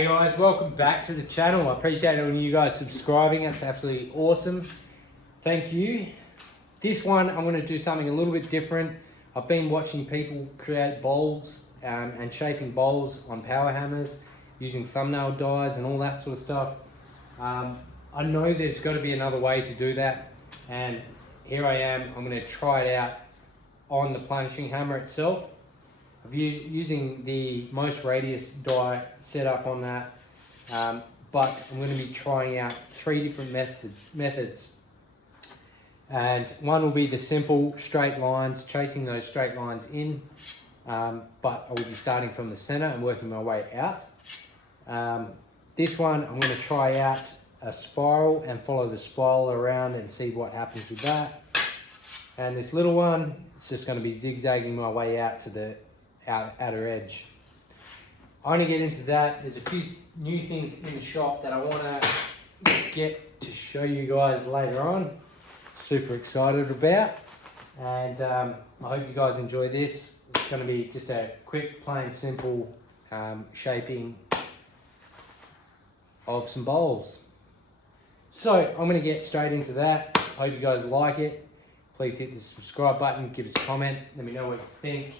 Hey guys, welcome back to the channel. I appreciate all you guys subscribing. It's absolutely awesome. Thank you. This one, I'm going to do something a little bit different. I've been watching people create bowls and shaping bowls on power hammers using thumbnail dies and all that sort of stuff. I know there's got to be another way to do that, and here I am. I'm going to try it out on the plunging hammer itself. I'm using the most radius die setup on that, but I'm going to be trying out 3 different methods. And one will be the simple straight lines, chasing those straight lines in, but I will be starting from the center and working my way out. This one, I'm going to try out a spiral and follow the spiral around and see what happens with that. And this little one, it's just going to be zigzagging my way out to the outer edge. I want to get into that. There's a few new things in the shop that I want to get to show you guys later on. Super excited about, and I hope you guys enjoy this. It's going to be just a quick, plain, simple shaping of some bowls. So I'm going to get straight into that. Hope you guys like it. Please hit the subscribe button, give us a comment, let me know what you think.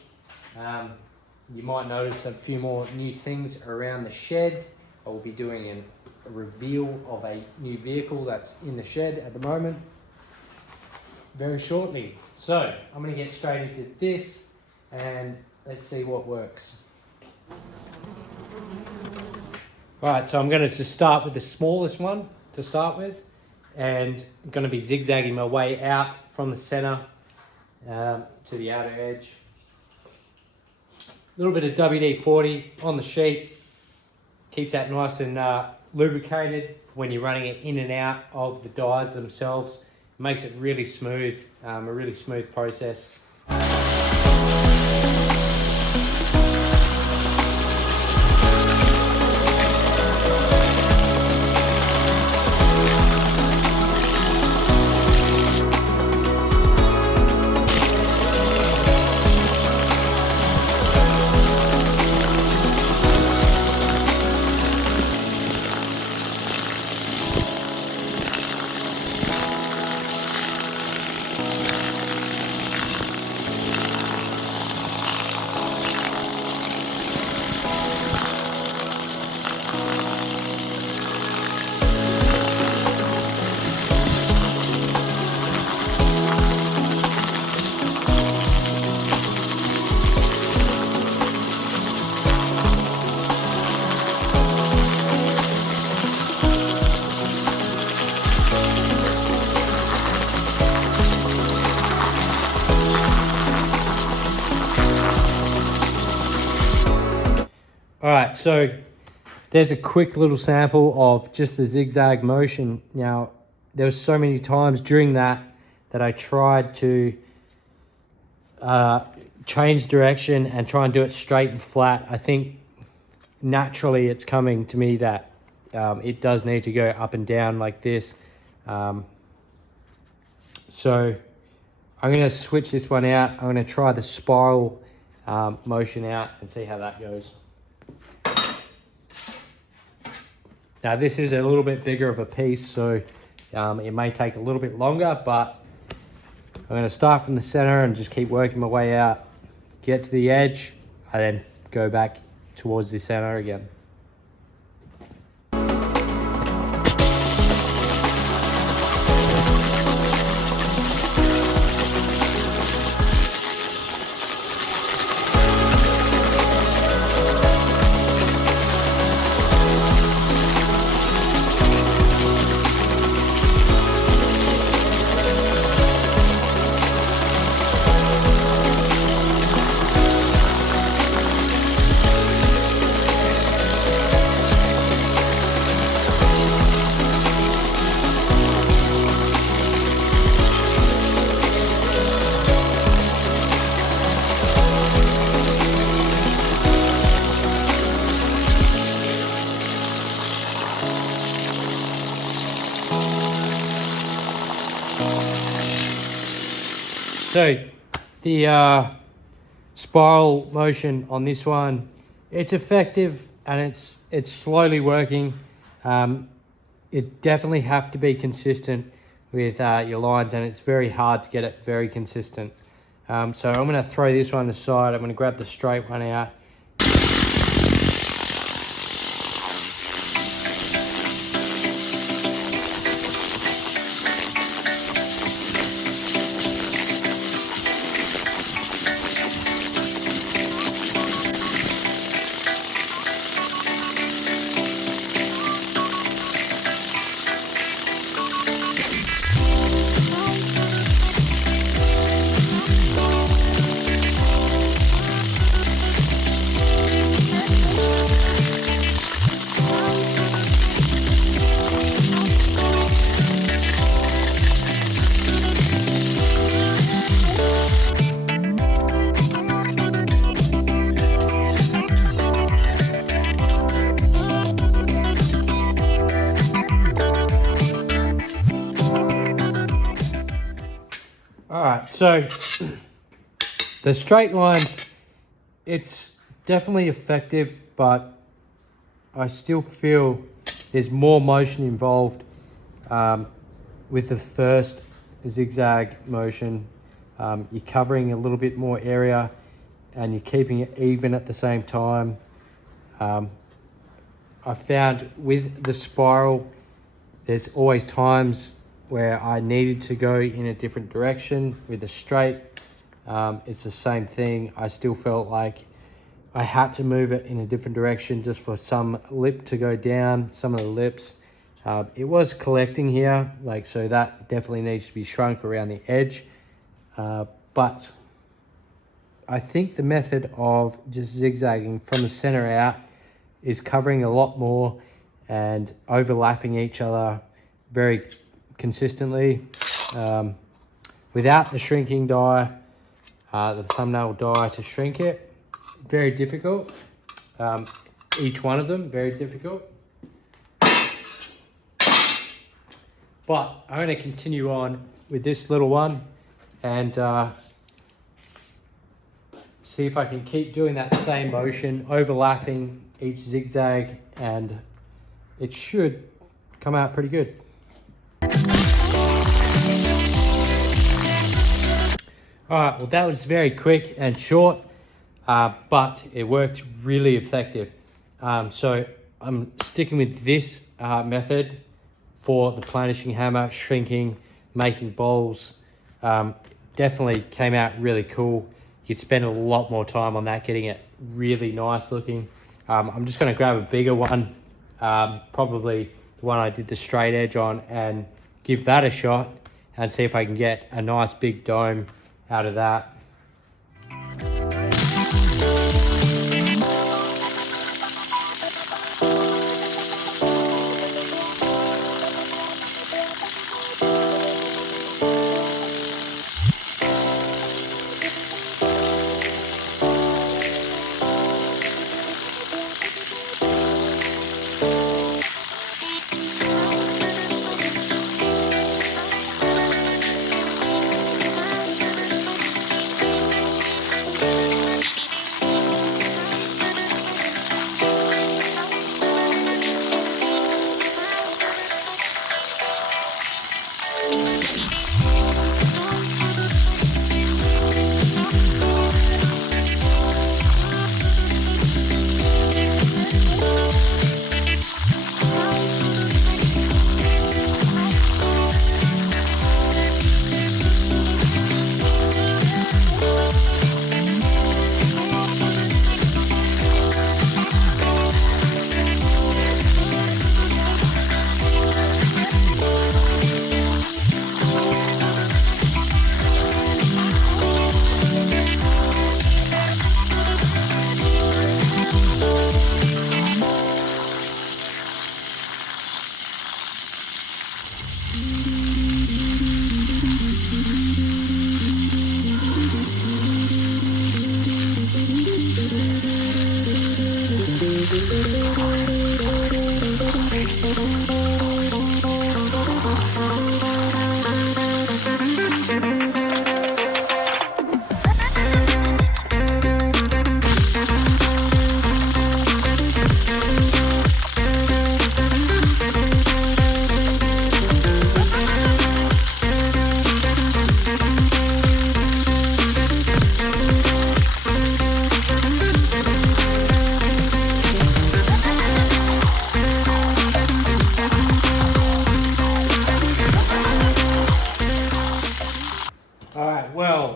You might notice a few more new things around the shed. I will be doing a reveal of a new vehicle that's in the shed at the moment very shortly. So I'm going to get straight into this and let's see what works. Alright, so I'm going to just start with the smallest one to start with, and I'm going to be zigzagging my way out from the center to the outer edge. A little bit of WD-40 on the sheet, keeps that nice and lubricated when you're running it in and out of the dies themselves. It makes it really smooth, a really smooth process. Alright, so there's a quick little sample of just the zigzag motion. Now, there was so many times during that I tried to change direction and try and do it straight and flat. I think naturally it's coming to me that it does need to go up and down like this. So I'm going to switch this one out. I'm going to try the spiral motion out and see how that goes. Now this is a little bit bigger of a piece, so it may take a little bit longer, but I'm going to start from the center and just keep working my way out, get to the edge, and then go back towards the center again. So the spiral motion on this one, it's effective and it's slowly working. It definitely have to be consistent with your lines, and it's very hard to get it very consistent. So I'm going to throw this one aside. I'm going to grab the straight one out. All right, so the straight lines, it's definitely effective, but I still feel there's more motion involved with the first zigzag motion. You're covering a little bit more area and you're keeping it even at the same time. I found with the spiral, there's always times where I needed to go in a different direction. With the straight, it's the same thing. I still felt like I had to move it in a different direction just for some lip to go down, some of the lips. It was collecting here, like, so that definitely needs to be shrunk around the edge. But I think the method of just zigzagging from the center out is covering a lot more and overlapping each other very consistently. Without the shrinking die, the thumbnail die to shrink it, very difficult. Each one of them, very difficult. But I'm going to continue on with this little one and see if I can keep doing that same motion, overlapping each zigzag, and it should come out pretty good. All right, well, that was very quick and short, but it worked really effective. So I'm sticking with this method for the planishing hammer, shrinking, making bowls. Definitely came out really cool. You could spend a lot more time on that, getting it really nice looking. I'm just going to grab a bigger one, probably the one I did the straight edge on, and give that a shot and see if I can get a nice big dome out of that.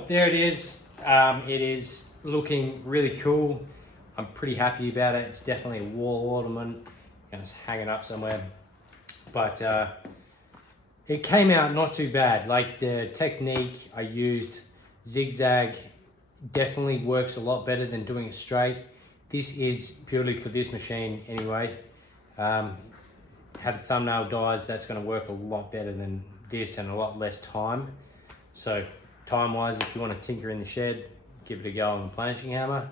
Well, there it is. It is looking really cool. I'm pretty happy about it. It's definitely a wall ornament. I'm gonna hang it up somewhere. But it came out not too bad. Like the technique I used, zigzag, definitely works a lot better than doing it straight. This is purely for this machine anyway. Have thumbnail dies, that's going to work a lot better than this and a lot less time. So time wise, if you want to tinker in the shed, give it a go on the planishing hammer.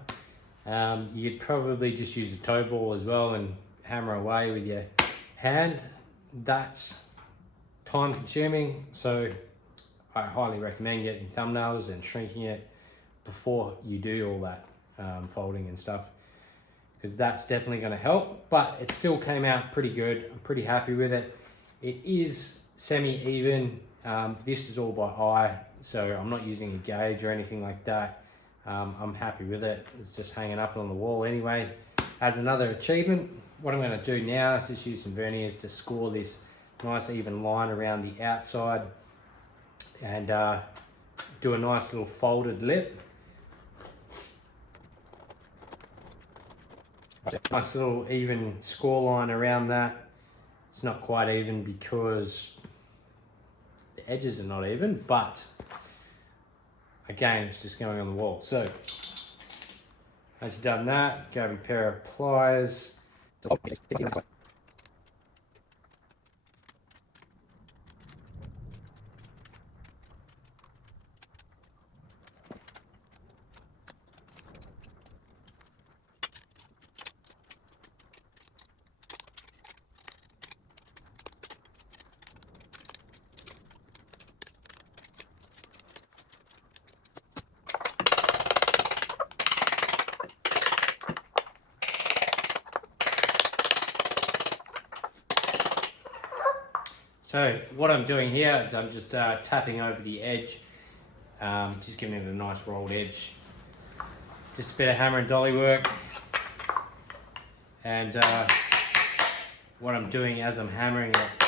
You'd probably just use a toe ball as well and hammer away with your hand. That's time consuming, so I highly recommend getting thumbnails and shrinking it before you do all that folding and stuff, because that's definitely going to help. But it still came out pretty good. I'm pretty happy with it. It is semi-even. This is all by eye, so I'm not using a gauge or anything like that. I'm happy with it. It's just hanging up on the wall anyway. As another achievement, what I'm going to do now is just use some verniers to score this nice even line around the outside and do a nice little folded lip. Nice little even score line around that. It's not quite even because the edges are not even, but again, it's just going on the wall. So once you've done that, grab a pair of pliers. So what I'm doing here is I'm just tapping over the edge, just giving it a nice rolled edge. Just a bit of hammer and dolly work. And what I'm doing as I'm hammering it,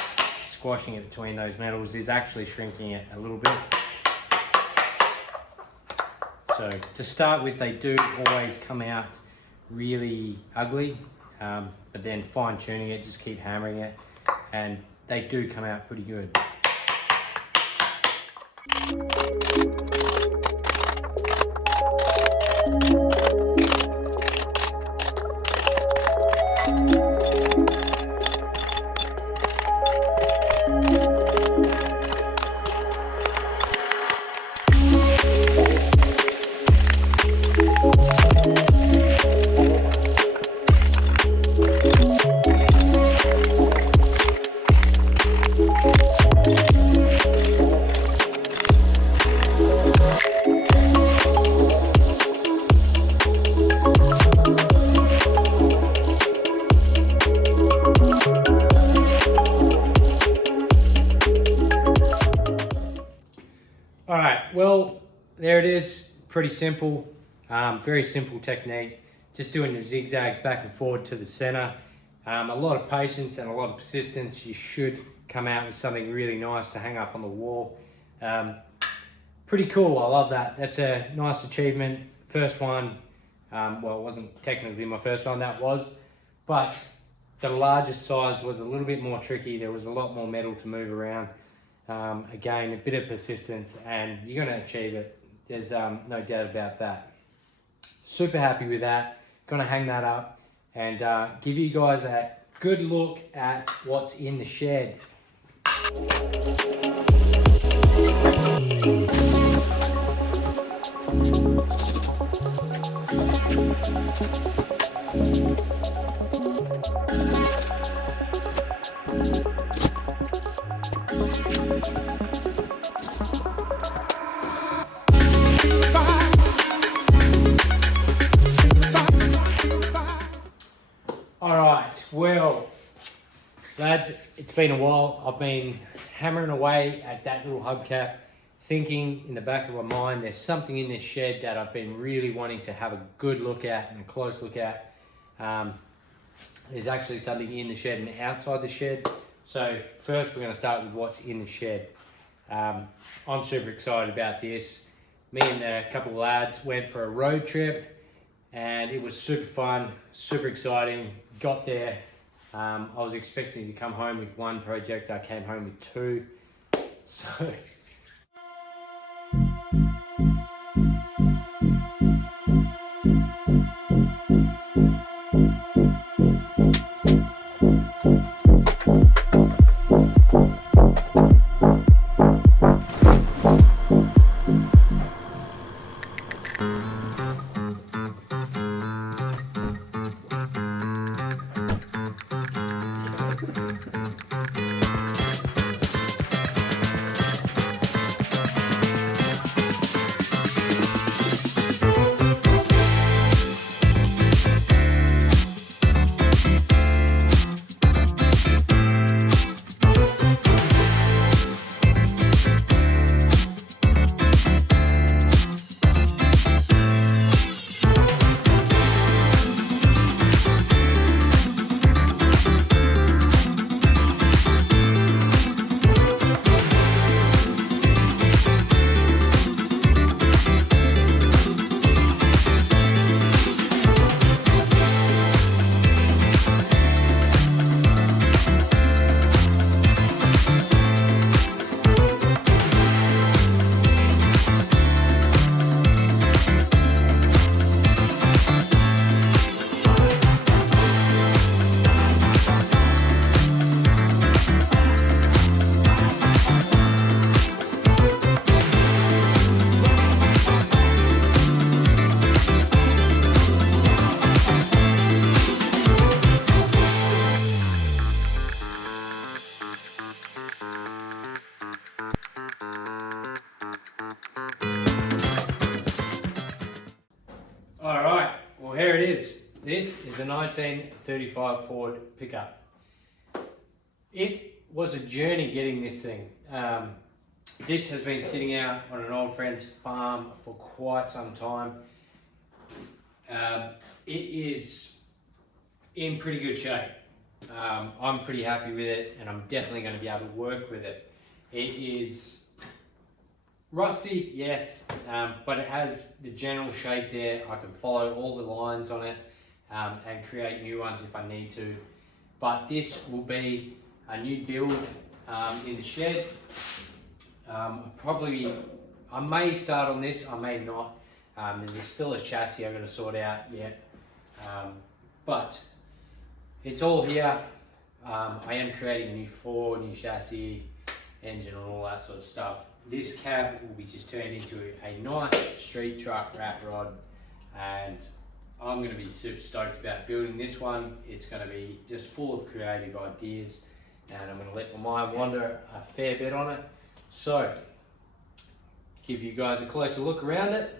squashing it between those metals, is actually shrinking it a little bit. So to start with, they do always come out really ugly, but then fine tuning it, just keep hammering it, and they do come out pretty good. Alright, well, there it is. Pretty simple, very simple technique. Just doing the zigzags back and forward to the center. A lot of patience and a lot of persistence. You should come out with something really nice to hang up on the wall. Pretty cool, I love that. That's a nice achievement. First one, well, it wasn't technically my first one, that was, but the largest size was a little bit more tricky. There was a lot more metal to move around. Again, a bit of persistence and you're going to achieve it. There's no doubt about that. Super happy with that. Going to hang that up and give you guys a good look at what's in the shed. Alright, well, lads, it's been a while. I've been hammering away at that little hubcap, thinking in the back of my mind there's something in this shed that I've been really wanting to have a good look at and a close look at. There's actually something in the shed and outside the shed. So first we're going to start with what's in the shed. I'm super excited about this. me and a couple of lads went for a road trip, and it was super fun, super exciting. Got there, I was expecting to come home with one project. I came home with two. So alright, well here it is. This is a 1935 Ford pickup. It was a journey getting this thing. This has been sitting out on an old friend's farm for quite some time. It is in pretty good shape. I'm pretty happy with it, and I'm definitely going to be able to work with it. It is rusty, yes, but it has the general shape there. I can follow all the lines on it and create new ones if I need to. But this will be a new build in the shed. I may start on this, I may not. There's still a chassis I've got to sort out yet. But it's all here. I am creating a new floor, new chassis, engine and all that sort of stuff. This cab will be just turned into a nice street truck wrap rod, and I'm going to be super stoked about building this one. It's going to be just full of creative ideas, and I'm going to let my mind wander a fair bit on it. So, give you guys a closer look around it.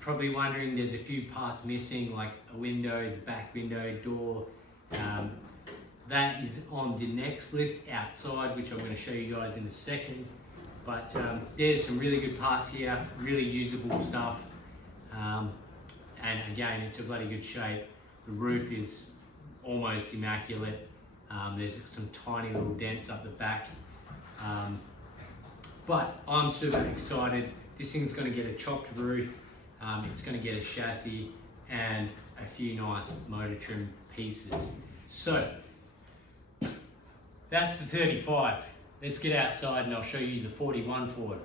Probably wondering, there's a few parts missing, like a window, the back window, door. That is on the next list outside, which I'm going to show you guys in a second. But there's some really good parts here, really usable stuff. And again, it's a bloody good shape. The roof is almost immaculate. There's some tiny little dents up the back. But I'm super excited. This thing's going to get a chopped roof. It's going to get a chassis and a few nice motor trim pieces. So that's the 35. Let's get outside and I'll show you the 41 Ford.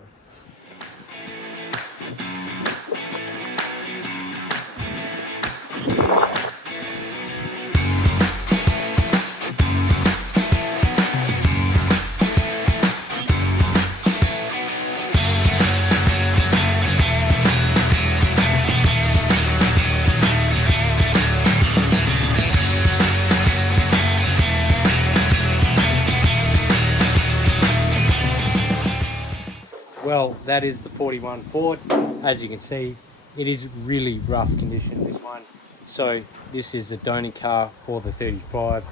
Well, that is the 41 Ford. As you can see, it is really rough condition, this one. So this is a donor car for the 35.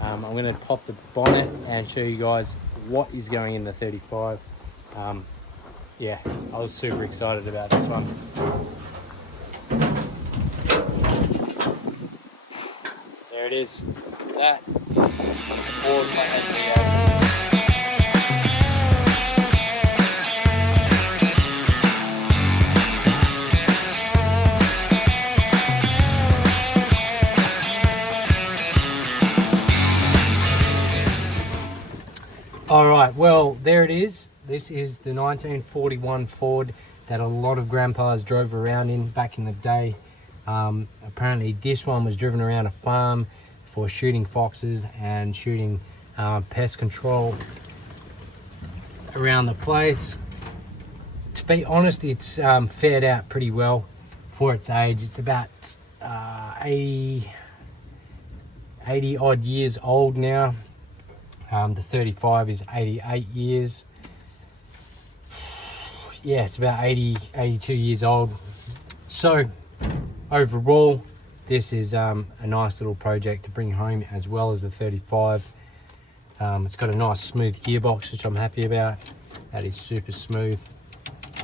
I'm going to pop the bonnet and show you guys what is going in the 35. Yeah, I was super excited about this one. There it is. That Ford flathead. All right, well, there it is. This is the 1941 Ford that a lot of grandpas drove around in back in the day. Apparently this one was driven around a farm for shooting foxes and shooting pest control around the place. To be honest, it's fared out pretty well for its age. It's about 80 odd years old now. The 35 is 88 years. Yeah, it's about 82 years old. So overall, this is a nice little project to bring home, as well as the 35. It's got a nice smooth gearbox, which I'm happy about. That is super smooth.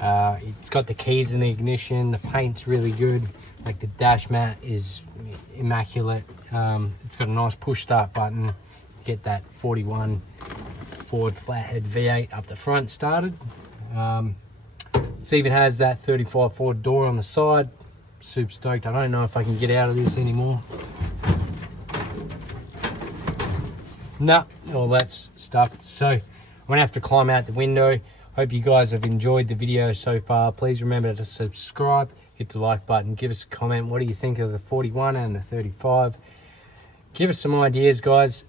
It's got the keys in the ignition. The paint's really good. Like, the dash mat is immaculate. It's got a nice push start button. Get that 41 Ford flathead V8 up the front started. It even has that 35 Ford door on the side. Super stoked. I don't know if I can get out of this anymore. Nah, all that's stuffed. So I'm gonna have to climb out the window. Hope you guys have enjoyed the video so far. Please remember to subscribe, hit the like button, give us a comment. What do you think of the 41 and the 35? Give us some ideas, guys.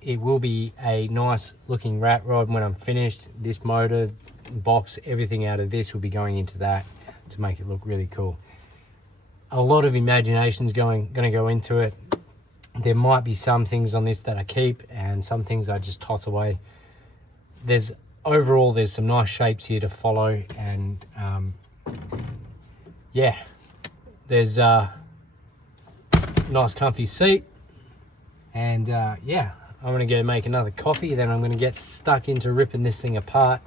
It will be a nice looking rat rod when I'm finished. This motor, box, everything out of this will be going into that to make it look really cool. A lot of imagination's going to go into it. There might be some things on this that I keep and some things I just toss away. Overall, there's some nice shapes here to follow, and yeah, there's a nice comfy seat. And yeah, I'm gonna go make another coffee, then I'm gonna get stuck into ripping this thing apart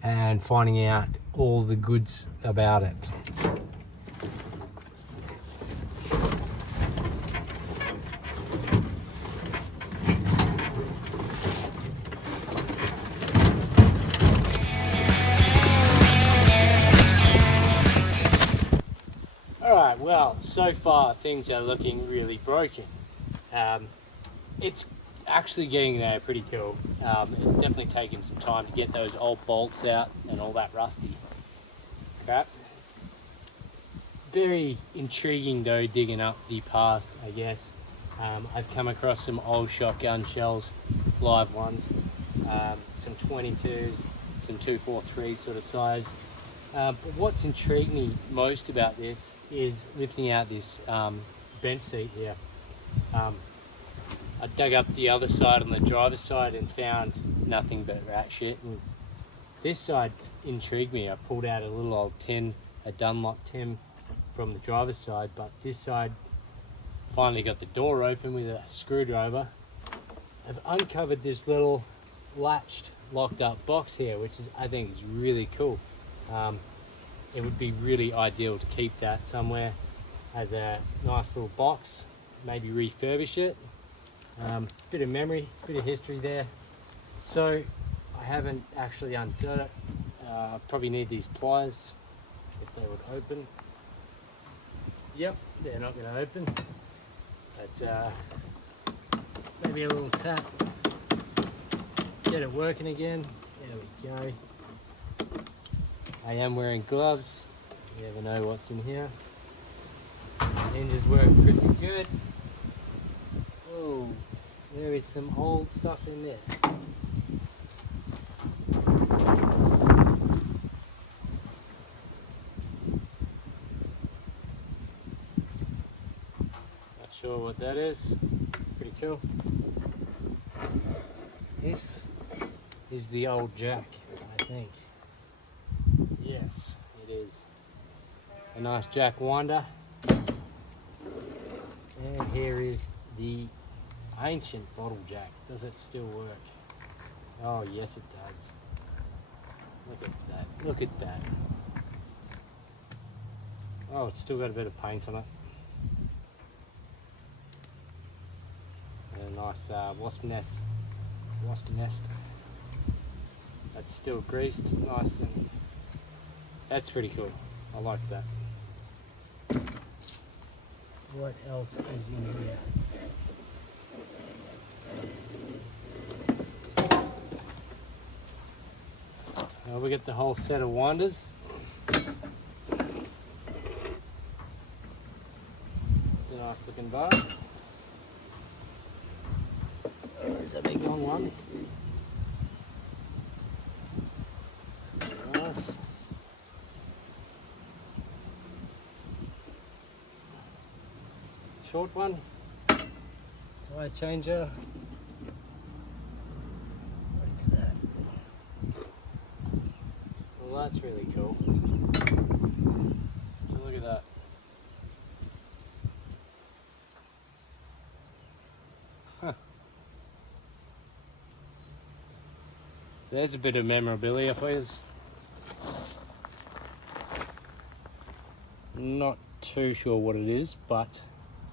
and finding out all the goods about it. Alright, well, so far things are looking really broken. It's actually getting there pretty cool. It's definitely taken some time to get those old bolts out and all that rusty crap. Very intriguing though, digging up the past, I guess. I've come across some old shotgun shells, live ones, some 22s, some 243 sort of size. But what's intrigued me most about this is lifting out this bench seat here. I dug up the other side on the driver's side and found nothing but rat shit. And this side intrigued me. I pulled out a little old tin, a Dunlop tin from the driver's side, but this side finally got the door open with a screwdriver. I've uncovered this little latched, locked up box here, which is, I think, is really cool. It would be really ideal to keep that somewhere as a nice little box, maybe refurbish it. Bit of memory, bit of history there. So I haven't actually undone it. I probably need these pliers if they would open. Yep, they're not going to open. But maybe a little tap. Get it working again. There we go. I am wearing gloves. You never know what's in here. Hinges work pretty good. Oh, there is some old stuff in there. Not sure what that is. Pretty cool. This is the old jack, I think. Yes, it is. a nice jack winder. And here is the ancient bottle jack. Does it still work? Oh yes it does. Look at that, look at that. Oh, it's still got a bit of paint on it. And a nice wasp nest. That's still greased, nice, and that's pretty cool. I like that. What else is in here? Well, we get the whole set of winders. It's a nice looking bar. There's a big long one. Nice. Short one. Tire changer. What is that? Well, that's really cool. So look at that. Huh. There's a bit of memorabilia for you. Not too sure what it is, but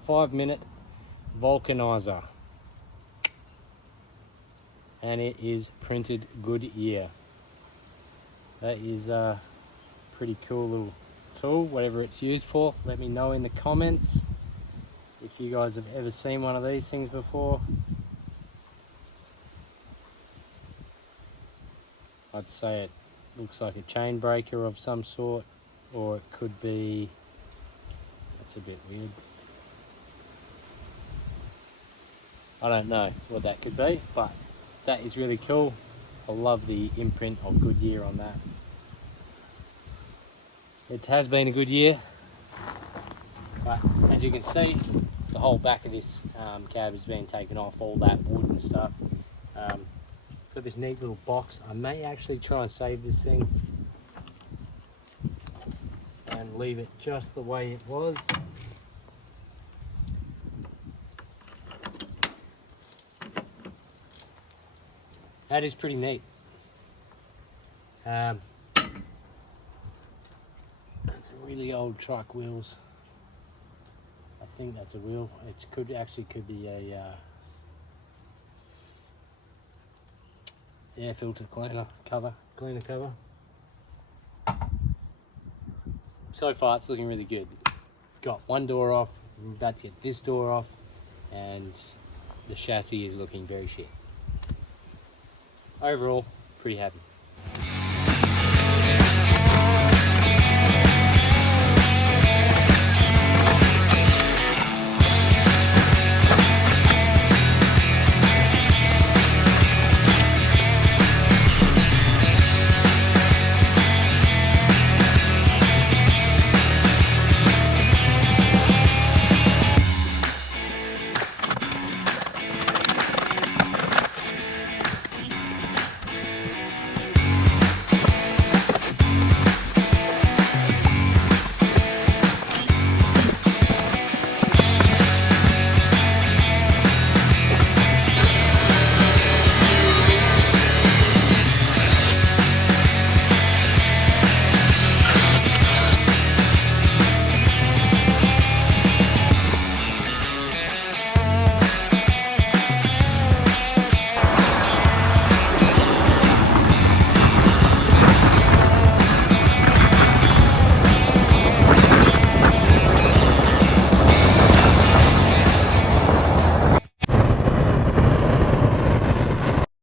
5-minute vulcanizer. And it is printed Goodyear. That is a pretty cool little tool, whatever it's used for. Let me know in the comments if you guys have ever seen one of these things before. I'd say it looks like a chain breaker of some sort, or it could be, that's a bit weird. I don't know what that could be, but that is really cool. I love the imprint of Goodyear on that. It has been a good year, but as you can see, the whole back of this cab has been taken off, all that wood and stuff. Got this neat little box. I may actually try and save this thing and leave it just the way it was. That is pretty neat. That's a really old truck wheels. I think that's a wheel. It could be a air filter cleaner cover. So far it's looking really good. Got one door off, I'm about to get this door off, and the chassis is looking very shit. Overall, pretty happy.